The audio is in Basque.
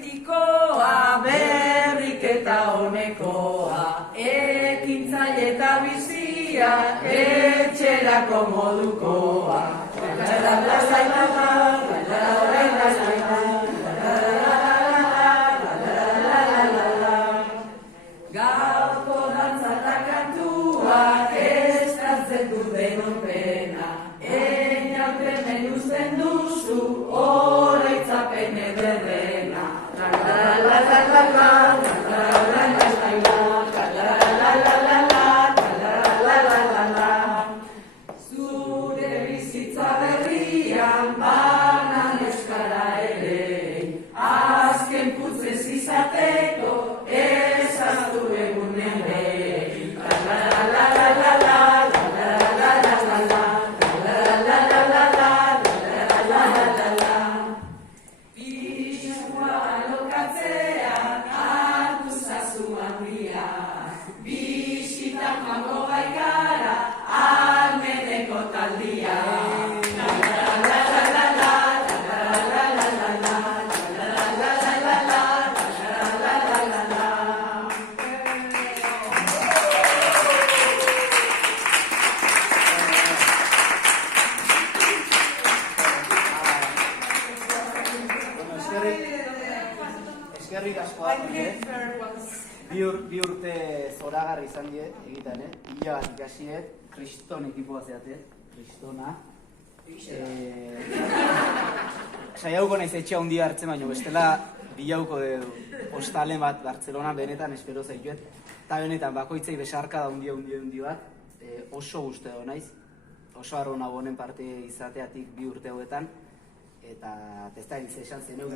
kritikoa, berrik eta honekoa, ekintzaile eta bizia, etxerako modukoa. Gaurko dantza eta kantua, estartzen du denon pena, einauten uzten duzu, oroitzapen ederrena. Zure bizitza berrian banan euskara ere, azken putzez izateko ezaztu egunen behin. Pisua alokatzean hartu zazu handia, bisitan joango baikara almeneko taldia. Eskerrik asko bi urte zoragarri izan die egiten, hila bat ikasiet, kriston ekipoa zeate, kristona. Saiauko naiz etxe handia hartzen, baina bestela bilauko ostalen bat Bartzelonan benetan espero zaituet. Eta benetan bakoitzei besarka da hundi bat, oso gusteo naiz, oso harro nago honen parte izateatik bi urte hauetan, eta ez da esan zeneu